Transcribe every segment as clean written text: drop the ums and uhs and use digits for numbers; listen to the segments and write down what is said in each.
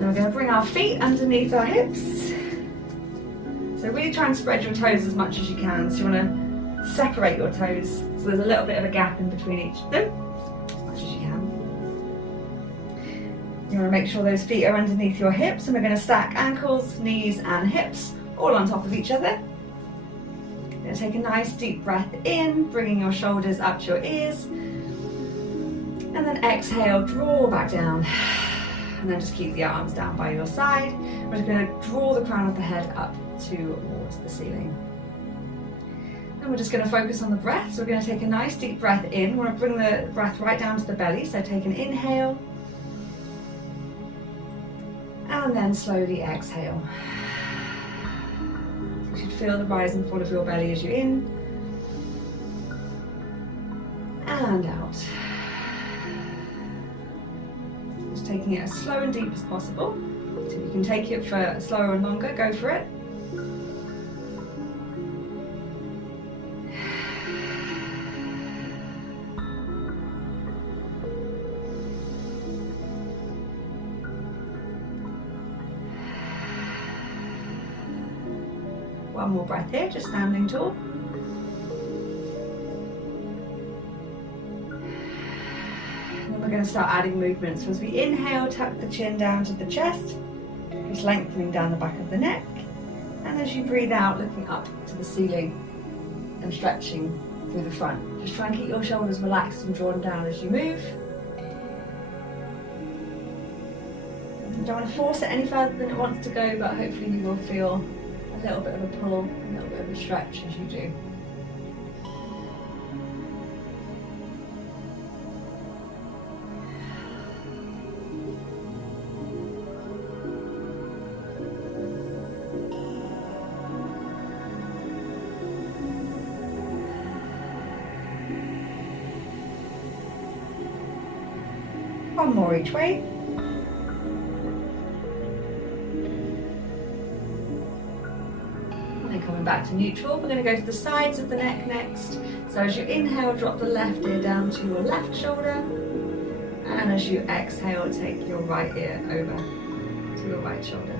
Then we're going to bring our feet underneath our hips. So really try and spread your toes as much as you can. So you want to separate your toes so there's a little bit of a gap in between each of them, as much as you can. You want to make sure those feet are underneath your hips, and we're going to stack ankles, knees and hips all on top of each other. You're going to take a nice deep breath in, bringing your shoulders up to your ears. And then exhale, draw back down. And then just keep the arms down by your side. We're just going to draw the crown of the head up towards the ceiling. And we're just going to focus on the breath. So we're going to take a nice deep breath in. We want to bring the breath right down to the belly. So take an inhale. And then slowly exhale. So you should feel the rise and fall of your belly as you in. And out. Taking it as slow and deep as possible. So you can take it for slower and longer, go for it. One more breath here, just standing tall. We're going to start adding movements. So as we inhale, tuck the chin down to the chest, just lengthening down the back of the neck. And as you breathe out, looking up to the ceiling and stretching through the front. Just try and keep your shoulders relaxed and drawn down as you move. You don't want to force it any further than it wants to go, but hopefully you will feel a little bit of a pull, a little bit of a stretch as you do. One more each way. And then coming back to neutral, we're going to go to the sides of the neck next. So as you inhale, drop the left ear down to your left shoulder. And as you exhale, take your right ear over to your right shoulder.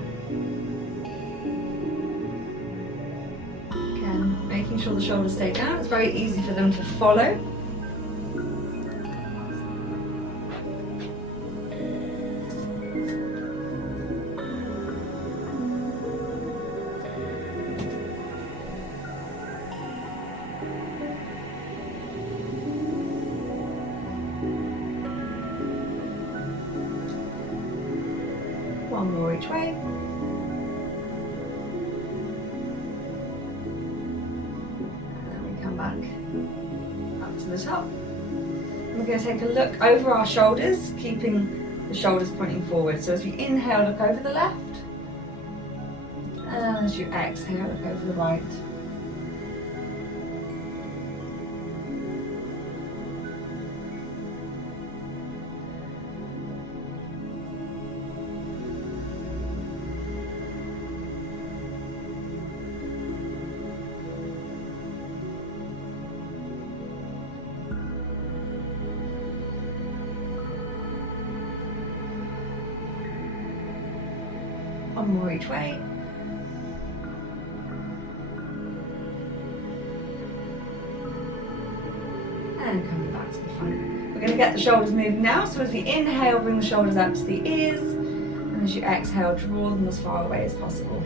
Again, making sure the shoulders stay down. It's very easy for them to follow. One more each way. And then we come back up to the top. And we're going to take a look over our shoulders, keeping the shoulders pointing forward. So as you inhale, look over the left. And as you exhale, look over the right. One more each way. And coming back to the front. We're going to get the shoulders moving now. So as we inhale, bring the shoulders up to the ears. And as you exhale, draw them as far away as possible.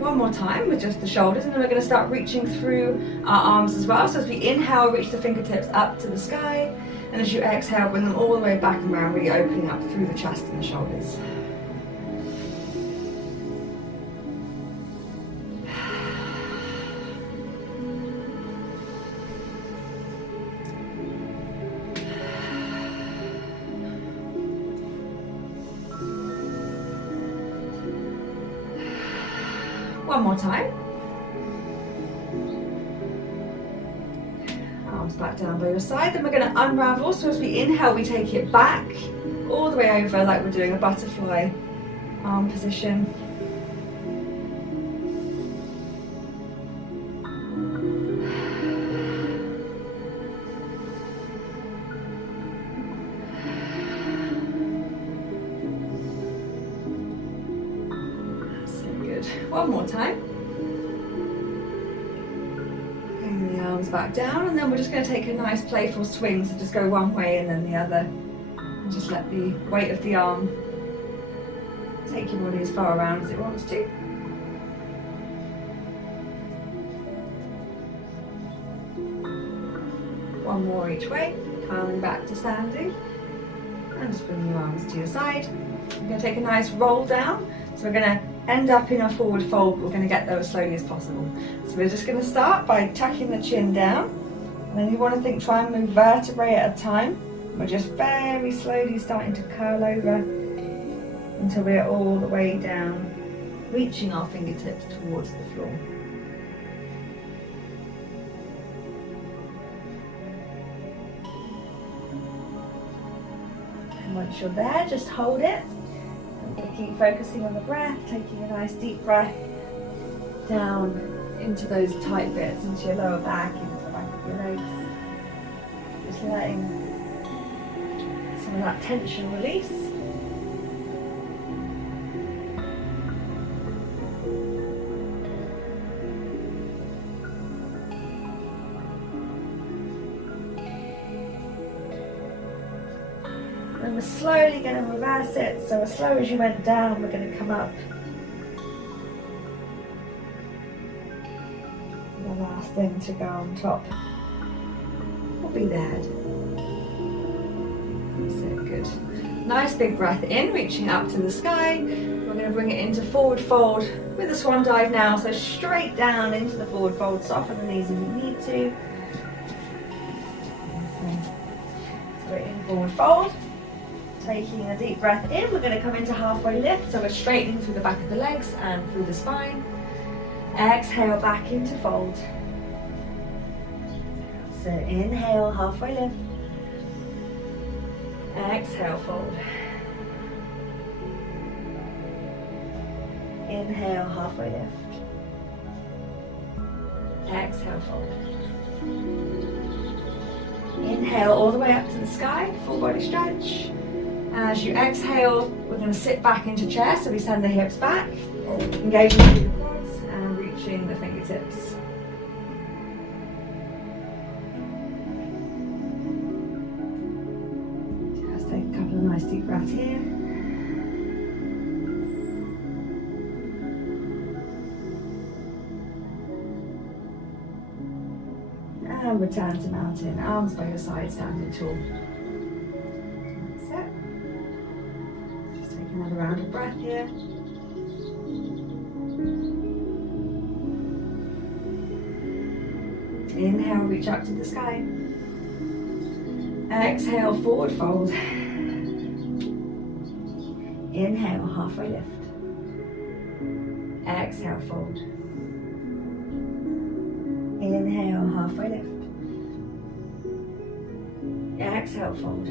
One more time with just the shoulders, and then we're going to start reaching through our arms as well. So as we inhale, reach the fingertips up to the sky, and as you exhale, bring them all the way back and around, really opening up through the chest and the shoulders. One more time. Arms back down by your side. Then we're going to unravel. So as we inhale, we take it back all the way over like we're doing a butterfly. arm position. So good. One more time. Bring the arms back down, and then we're just going to take a nice playful swing, so just go one way and then the other. And just let the weight of the arm take your body as far around as it wants to. One more each way, coming back to standing. And just bring your arms to your side. We're going to take a nice roll down. So we're going to end up in a forward fold, but we're going to get there as slowly as possible. So we're just going to start by tucking the chin down. And then you want to think, try and move vertebrae at a time. We're just very slowly starting to curl over until we're all the way down, reaching our fingertips towards the floor. And once you're there, just hold it. And keep focusing on the breath, taking a nice deep breath down into those tight bits, into your lower back, into the back of your legs. Just letting some of that tension release. And we're slowly going to reverse it, so as slow as you went down, we're going to come up. The last thing to go on top will be the head. So good. Nice big breath in, reaching up to the sky. We're going to bring it into forward fold with a swan dive now, so straight down into the forward fold, soften the knees if you need to. So we're in forward fold. Taking a deep breath in, we're going to come into halfway lift, so we're straightening through the back of the legs and through the spine. Exhale back into fold. So inhale, halfway lift. Exhale, fold. Inhale, halfway lift. Exhale, fold. Inhale all the way up to the sky, full body stretch. As you exhale, we're going to sit back into chair, so we send the hips back, engaging through the quads and reaching the fingertips. Just take a couple of nice deep breaths here. And return to mountain, arms by your side, standing tall. That's it. Another round of breath here. Inhale, reach up to the sky. Exhale, forward fold. Inhale, halfway lift. Exhale, fold. Inhale, halfway lift. Exhale, fold.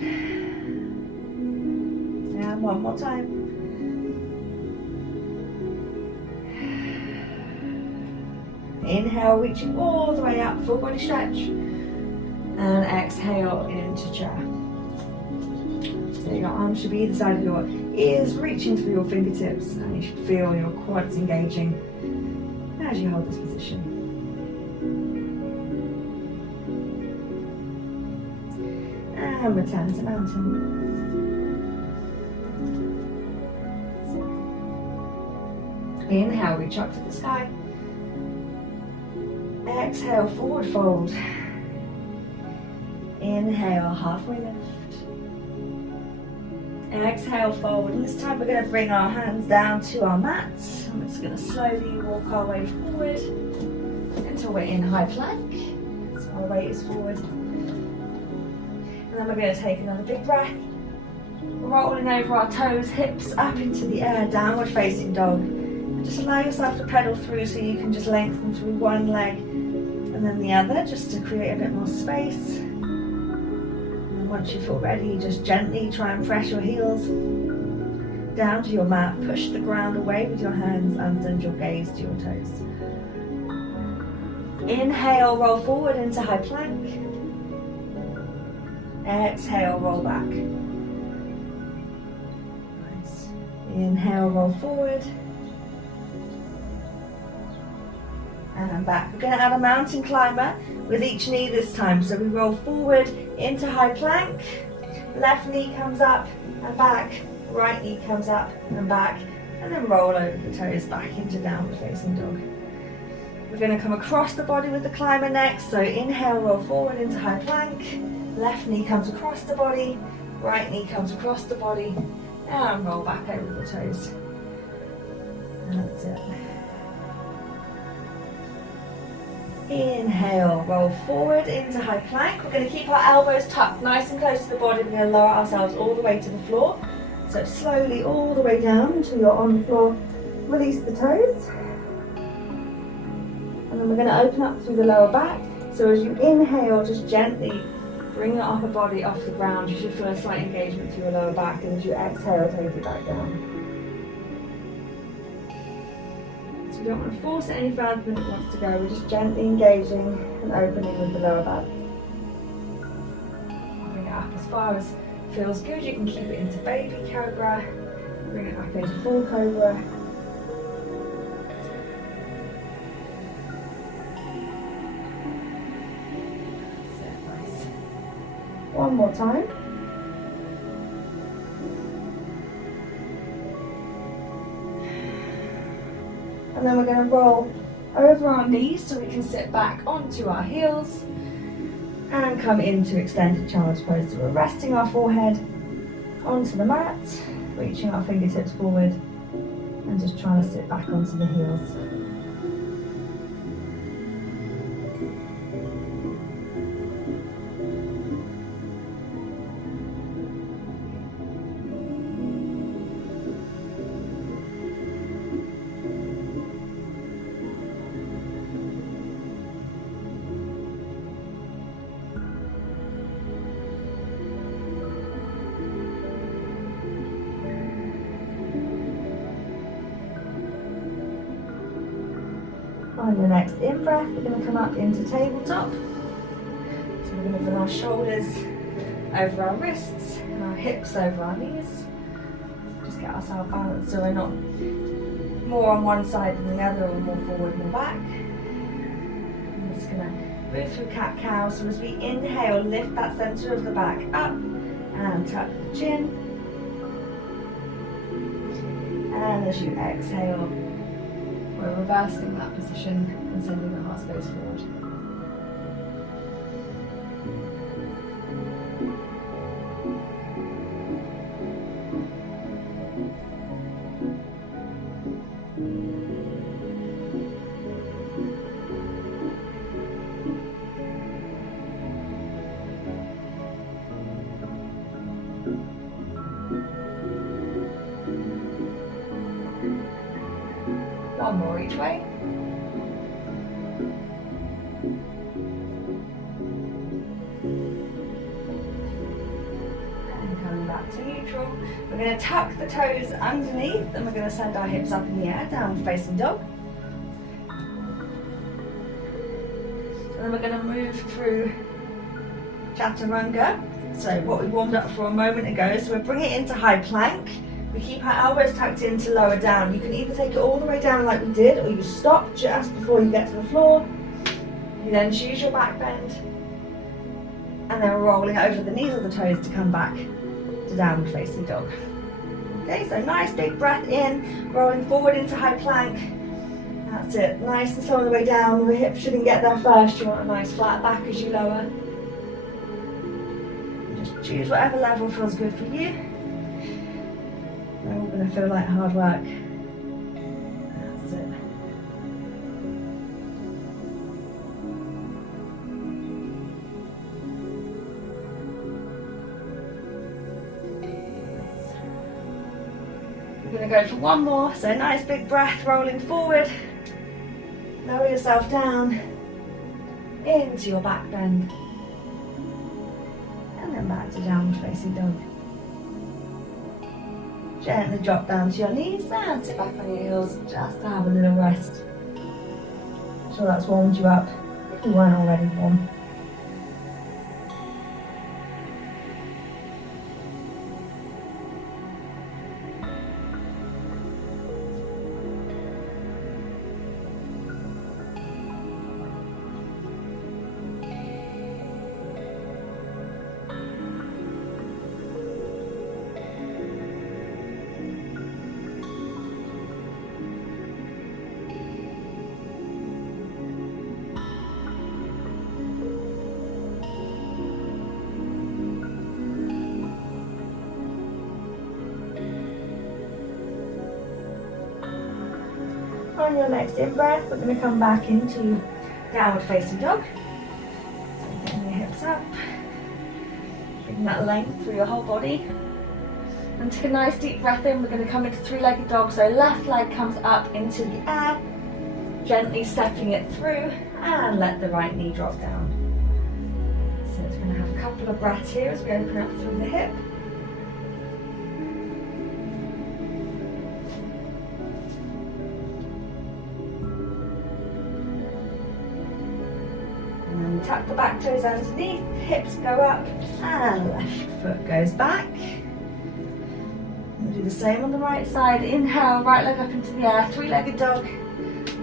And one more time. Inhale, reaching all the way up, full body stretch. And exhale into chair. So your arms should be either side of your ears, reaching through your fingertips, and you should feel your quads engaging as you hold this position. And return to mountain. Inhale, reach up to the sky. Exhale, forward fold. Inhale, halfway lift. Exhale, fold. And this time we're going to bring our hands down to our mats. And we're just going to slowly walk our way forward until we're in high plank. So our weight is forward. And then we're going to take another big breath. Rolling over our toes, hips up into the air, downward facing dog. And just allow yourself to pedal through so you can just lengthen through one leg and then the other, just to create a bit more space. And once you feel ready, just gently try and press your heels down to your mat, push the ground away with your hands under and your gaze to your toes. Inhale, roll forward into high plank. Exhale, roll back. Nice. Inhale, roll forward. And back. We're going to add a mountain climber with each knee this time. So we roll forward into high plank. Left knee comes up and back. Right knee comes up and back. And then roll over the toes back into downward facing dog. We're going to come across the body with the climber next. So inhale, roll forward into high plank. Left knee comes across the body. Right knee comes across the body. And roll back over the toes. That's it. Inhale, roll forward into high plank. We're going to keep our elbows tucked nice and close to the body. We're going to lower ourselves all the way to the floor. So slowly all the way down until you're on the floor. Release the toes. And then we're going to open up through the lower back. So as you inhale, just gently bring your upper body off the ground. You should feel a slight engagement through your lower back. And as you exhale, take it back down. You don't want to force it any further than it wants to go. We're just gently engaging and opening with the lower back. Bring it up as far as feels good. You can keep it into baby cobra. Bring it up into full cobra. Nice. One more time. And then we're going to roll over our knees so we can sit back onto our heels and come into extended child's pose. So we're resting our forehead onto the mat, reaching our fingertips forward and just trying to sit back onto the heels. On the next in-breath, we're going to come up into tabletop. So we're going to bring our shoulders over our wrists and our hips over our knees. Just get ourselves balanced so we're not more on one side than the other or more forward than back. I'm just going to move through cat-cow. So as we inhale, lift that centre of the back up and tuck the chin. And as you exhale, we're reversing that position and sending the heart space forward. One more each way. And coming back to neutral. We're going to tuck the toes underneath and we're going to send our hips up in the air, down facing dog. And then we're going to move through chaturanga. So what we warmed up for a moment ago, so we're bringing it into high plank. We keep our elbows tucked in to lower down. You can either take it all the way down like we did, or you stop just before you get to the floor. You then choose your back bend. And then we're rolling over the knees or the toes to come back to downward facing dog. Okay, so nice big breath in, rolling forward into high plank. That's it, nice and slow on the way down. The hips shouldn't get there first. You want a nice flat back as you lower. Just choose whatever level feels good for you. They're all going to feel like hard work. That's it. We're going to go for one more. So nice big breath, rolling forward. Lower yourself down into your back bend. And then back to downward facing dog. Gently drop down to your knees and sit back on your heels just to have a little rest. I'm sure that's warmed you up if you weren't already warm. On your next in-breath, we're going to come back into downward facing dog. So getting your hips up, getting that length through your whole body. And take a nice deep breath in, we're going to come into three-legged dog. So left leg comes up into the air, gently stepping it through, and let the right knee drop down. So it's going to have a couple of breaths here as we open up through the hip. Tuck the back toes underneath, hips go up, and left foot goes back. We'll do the same on the right side. Inhale, right leg up into the air, three-legged dog.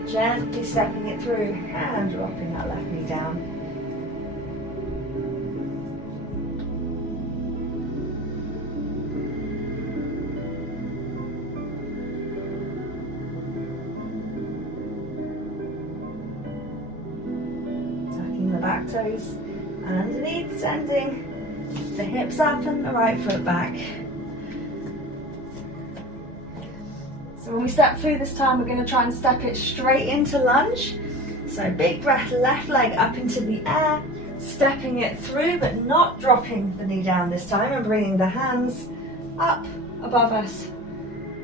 Gently stepping it through and dropping that left knee down. Back toes and underneath, sending the hips up and the right foot back. So when we step through this time, we're going to try and step it straight into lunge. So big breath, left leg up into the air, stepping it through but not dropping the knee down this time, and bringing the hands up above us,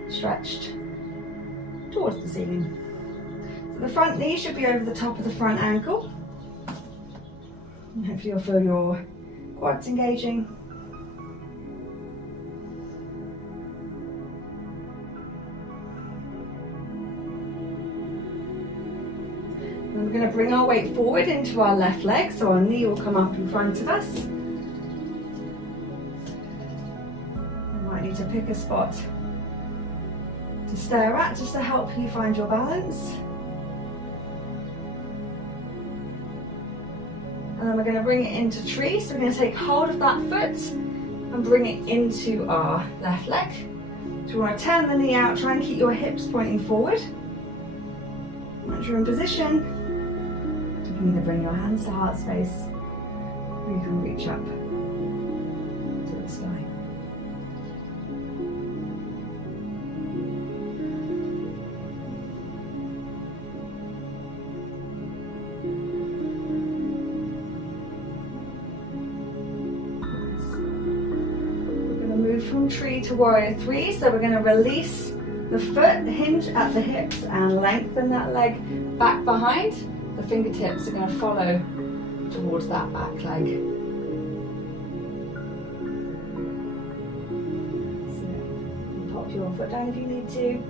stretched towards the ceiling. So the front knee should be over the top of the front ankle. And hopefully you'll feel your quads engaging. And we're going to bring our weight forward into our left leg, so our knee will come up in front of us. You might need to pick a spot to stare at just to help you find your balance. And then we're going to bring it into tree. So we're going to take hold of that foot and bring it into our left leg. So we want to turn the knee out, try and keep your hips pointing forward. Once you're in position, you can either bring your hands to heart space, or you can reach up to the sky. From tree to warrior three, so we're going to release the foot, hinge at the hips and lengthen that leg back behind. The fingertips are going to follow towards that back leg. So you pop your foot down if you need to,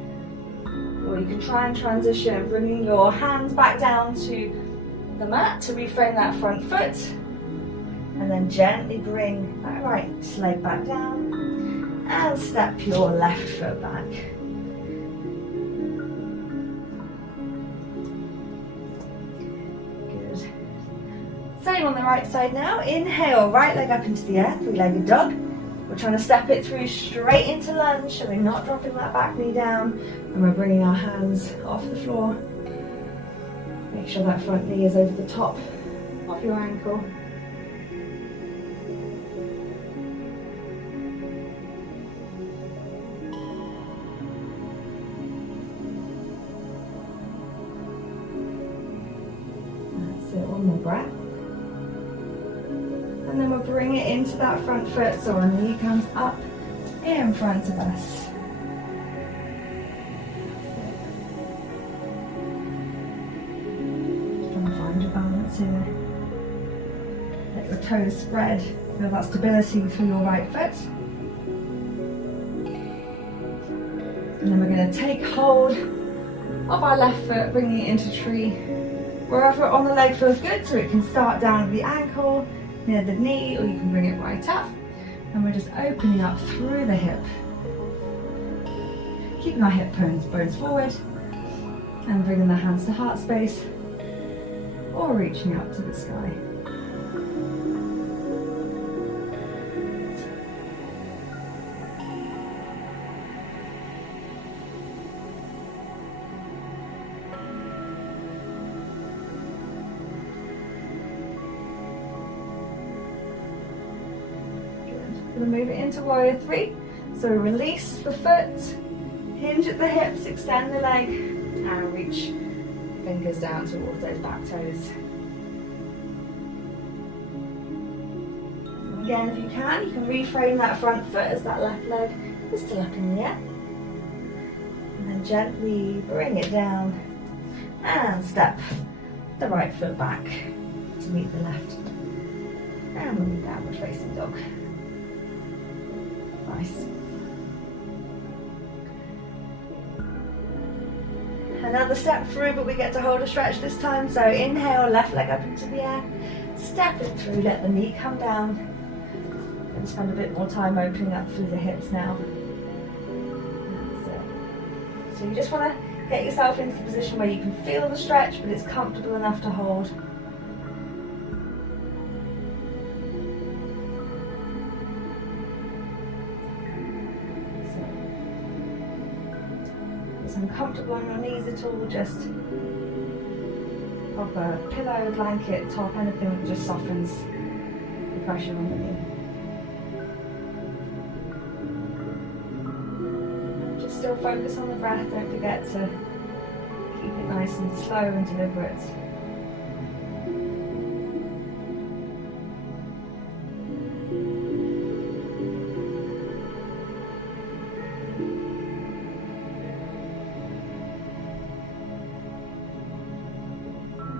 or you can try and transition, bringing your hands back down to the mat to reframe that front foot, and then gently bring that right leg back down and step your left foot back. Good. Same on the right side now. Inhale, right leg up into the air, three-legged dog. We're trying to step it through straight into lunge, so we're not dropping that back knee down, and we're bringing our hands off the floor. Make sure that front knee is over the top of your ankle. One more breath. And then we'll bring it into that front foot, so our knee comes up in front of us. Just trying to find your balance here. Let your toes spread. Feel that stability through your right foot. And then we're going to take hold of our left foot, bringing it into tree, wherever on the leg feels good. So it can start down at the ankle, near the knee, or you can bring it right up. And we're just opening up through the hip. Keeping our hip bones forward and bringing the hands to heart space or reaching up to the sky. We're going to move it into warrior three. So release the foot, hinge at the hips, extend the leg, and reach fingers down towards those back toes. And again, if you can reframe that front foot as that left leg is still up in the air. And then gently bring it down and step the right foot back to meet the left. And moving downward facing dog. Nice. Another step through, but we get to hold a stretch this time. So inhale, left leg up into the air. Step it through, let the knee come down. And spend a bit more time opening up through the hips now. That's it. So you just want to get yourself into the position where you can feel the stretch, but it's comfortable enough to hold. Uncomfortable on your knees at all, just pop a pillow, blanket, top, anything that just softens the pressure on the knee. Just still focus on the breath, don't forget to keep it nice and slow and deliberate.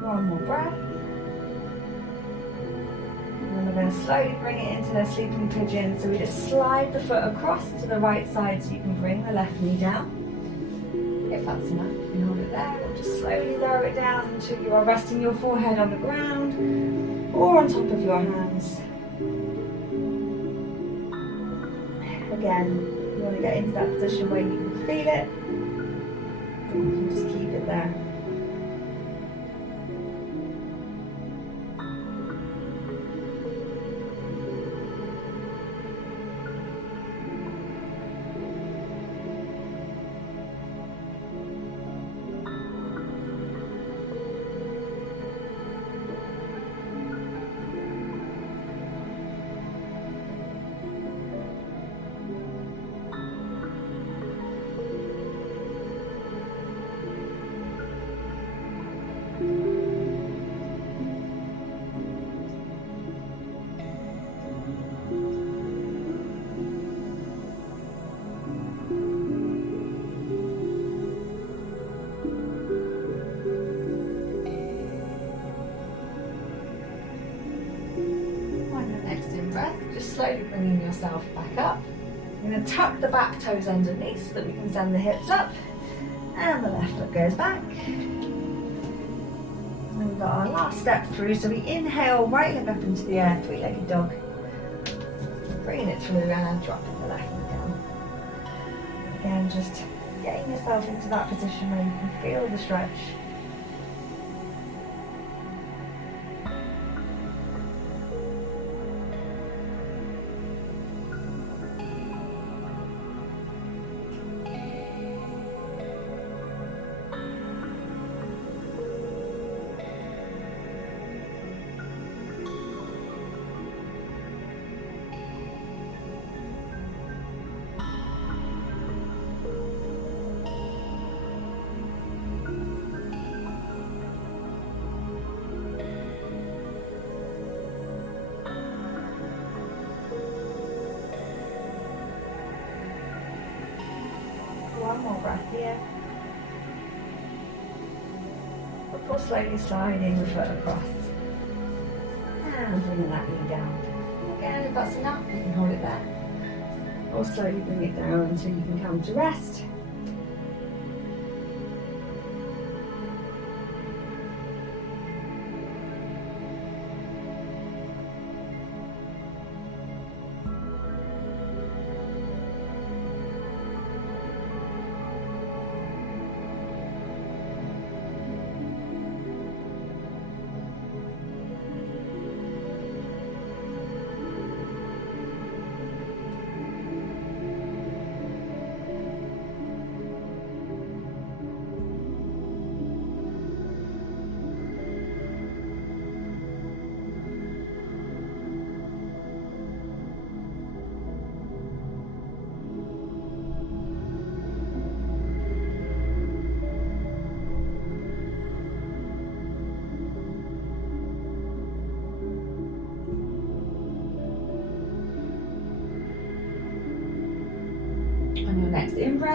One more breath. And then we're going to slowly bring it into a sleeping pigeon. So we just slide the foot across to the right side so you can bring the left knee down. If that's enough, you can hold it there. Or just slowly lower it down until you are resting your forehead on the ground or on top of your hands. Again, you want to get into that position where you can feel it. And you can just keep it there. Slowly bringing yourself back up. You're going to tuck the back toes underneath so that we can send the hips up. And the left foot goes back. And we've got our last step through. So we inhale, right leg up into the air, three-legged dog. Bringing it through and dropping the left leg down. Again, just getting yourself into that position where you can feel the stretch. One more breath here. Before slowly sliding the foot across. And bringing that knee down. Again, if that's enough, you can hold it there. Or slowly bring it down until you can come to rest.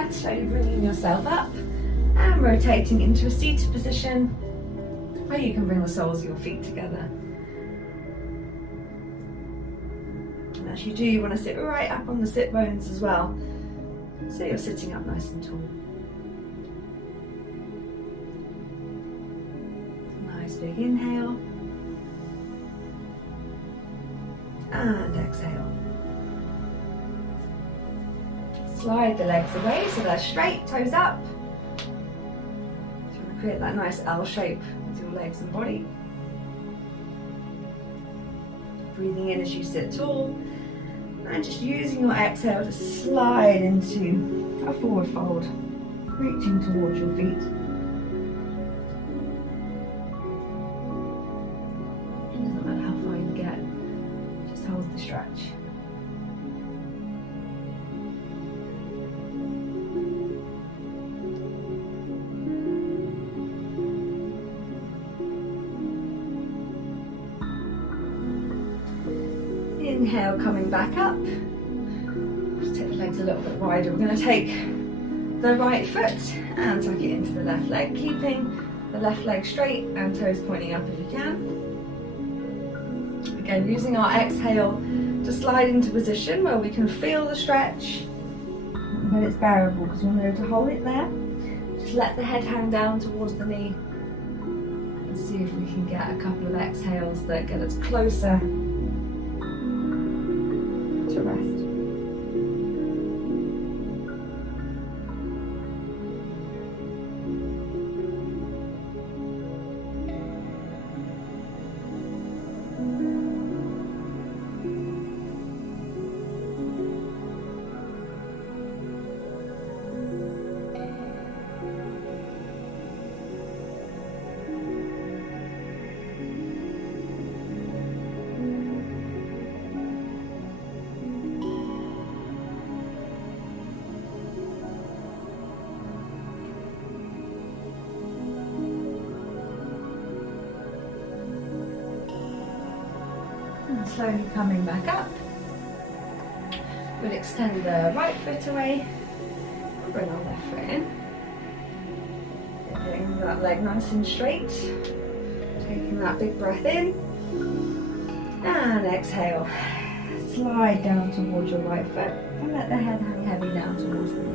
that, slowly bringing yourself up and rotating into a seated position where you can bring the soles of your feet together. And as you do, you want to sit right up on the sit bones as well, so you're sitting up nice and tall. Nice big inhale. And exhale. Slide the legs away so they're straight, toes up. So you want to create that nice L shape with your legs and body. Breathing in as you sit tall. And just using your exhale to slide into a forward fold, reaching towards your feet. It doesn't matter how far you get, just hold the stretch. Inhale, coming back up. Just take the legs a little bit wider. We're going to take the right foot and tuck it into the left leg, keeping the left leg straight and toes pointing up if you can. Again, using our exhale to slide into position where we can feel the stretch, but it's bearable because we'll know to hold it there. Just let the head hang down towards the knee and see if we can get a couple of exhales that get us closer to rest. And slowly coming back up, we'll extend the right foot away and bring our left foot in. Getting that leg nice and straight, taking that big breath in and exhale. Slide down towards your right foot and let the head hang heavy down towards the knee.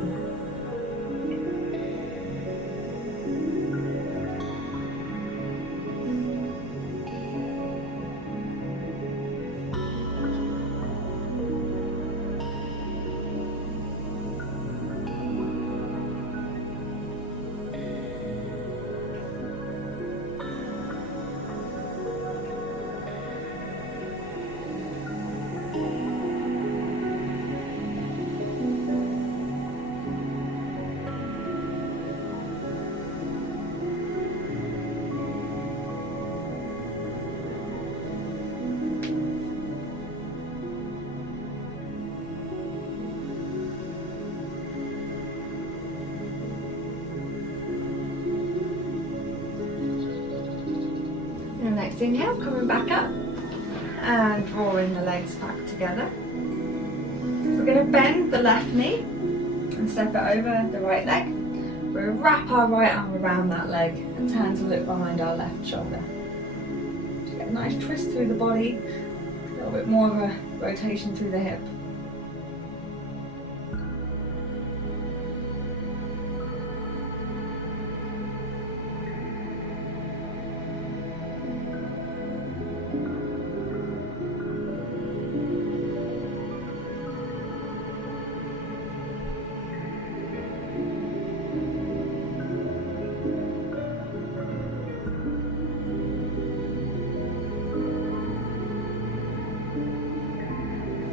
Next inhale, coming back up and drawing the legs back together. We're going to bend the left knee and step it over the right leg. We'll wrap our right arm around that leg and turn to look behind our left shoulder. Just get a nice twist through the body, a little bit more of a rotation through the hip.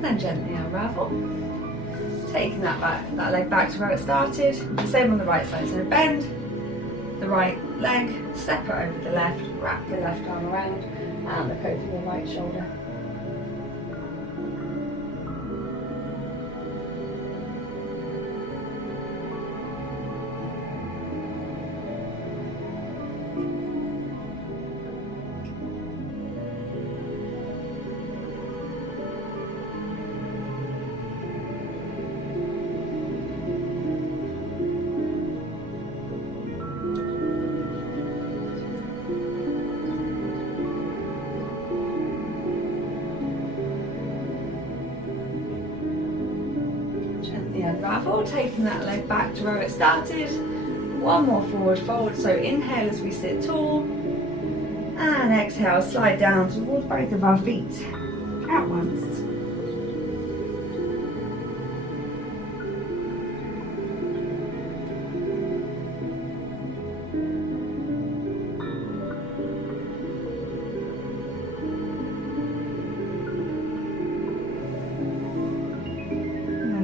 Then gently unravel, taking that leg back to where it started. The same on the right side, so bend the right leg, step it over the left, wrap the left arm around and look over the right shoulder. roll, taking that leg back to where it started. One more forward fold, so inhale as we sit tall, and exhale, slide down towards both of our feet at once.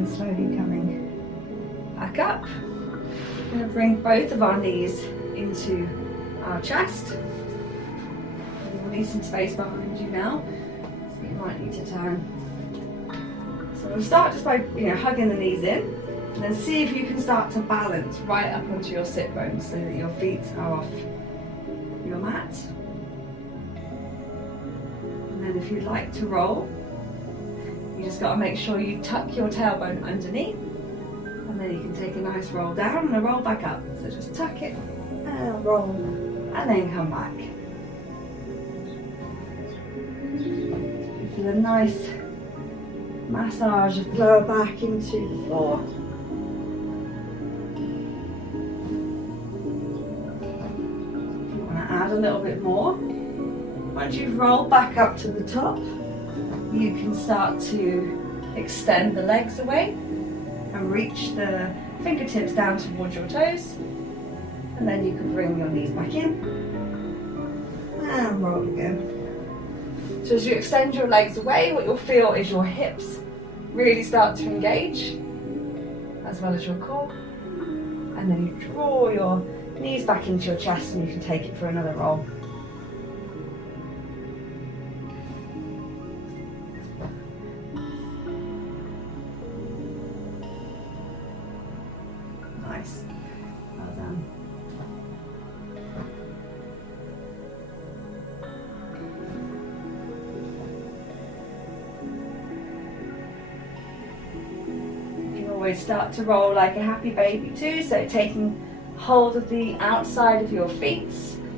Slowly coming back up. We're going to bring both of our knees into our chest. Release some space behind you now, so you might need to turn. So we'll start just by hugging the knees in, and then see if you can start to balance right up onto your sit bones so that your feet are off your mat. And then if you'd like to roll, you just got to make sure you tuck your tailbone underneath, and then you can take a nice roll down and a roll back up. So just tuck it and roll, and then come back. Feel a nice massage of lower back into the floor. If you want to add a little bit more, once you've rolled back up to the top, you can start to extend the legs away and reach the fingertips down towards your toes, and then you can bring your knees back in and roll again. So as you extend your legs away, what you'll feel is your hips really start to engage, as well as your core, and then you draw your knees back into your chest and you can take it for another roll. Start to roll like a happy baby too, so taking hold of the outside of your feet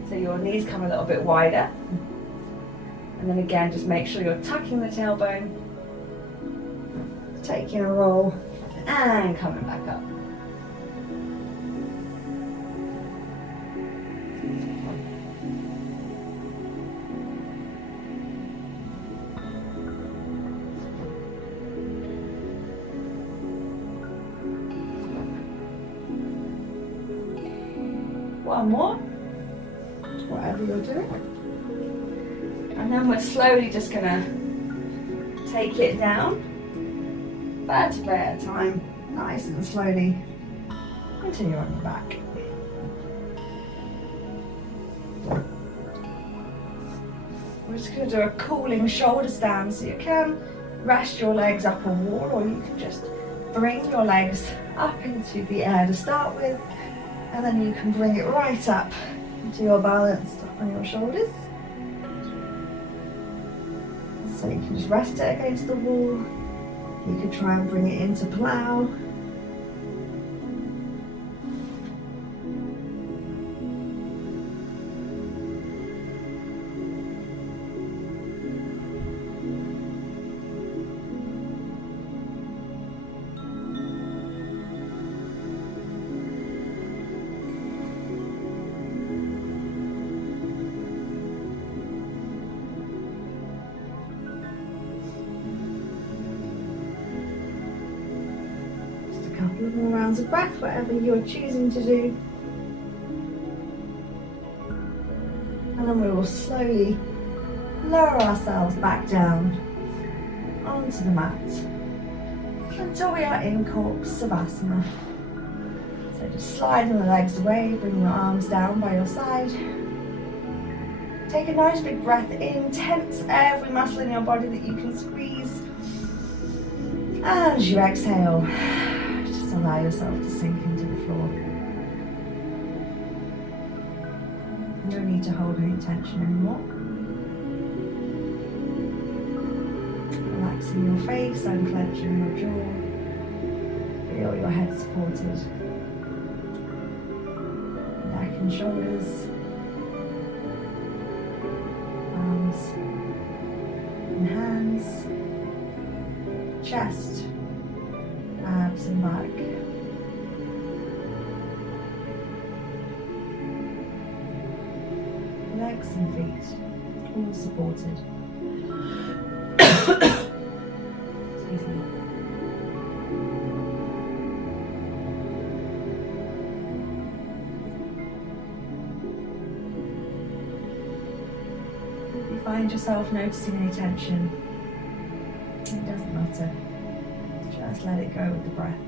so your knees come a little bit wider, and then again just make sure you're tucking the tailbone, taking a roll and coming back up. One more, whatever you're doing. And then we're slowly just gonna take it down, vertebrae at a time, nice and slowly, until you're on your back. We're just gonna do a cooling shoulder stand, so you can rest your legs up a wall, or you can just bring your legs up into the air to start with, and then you can bring it right up into your balance on your shoulders. So you can just rest it against the wall. You could try and bring it into plow. More rounds of breath, whatever you're choosing to do. And then we will slowly lower ourselves back down onto the mat until we are in Corpse Savasana. So just sliding the legs away, bring your arms down by your side. Take a nice big breath in, tense every muscle in your body that you can squeeze. And as you exhale, allow yourself to sink into the floor. No need to hold any tension anymore. Relaxing your face, unclenching your jaw. Feel your head supported. Neck and shoulders. Arms and hands. Chest. Abs. and back. Legs and feet all supported. Excuse me. If you find yourself noticing any tension, it doesn't matter. Just let it go with the breath.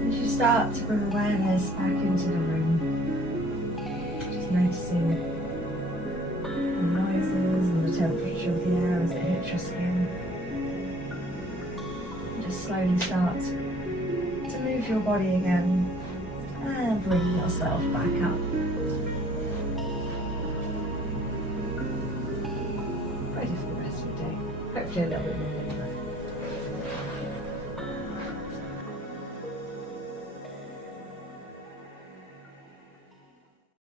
As you start to bring awareness back into the room, just noticing the noises and the temperature of the air as it hits your skin. Just slowly start to move your body again and bring yourself back up. Ready for the rest of the day. Hopefully a little bit more.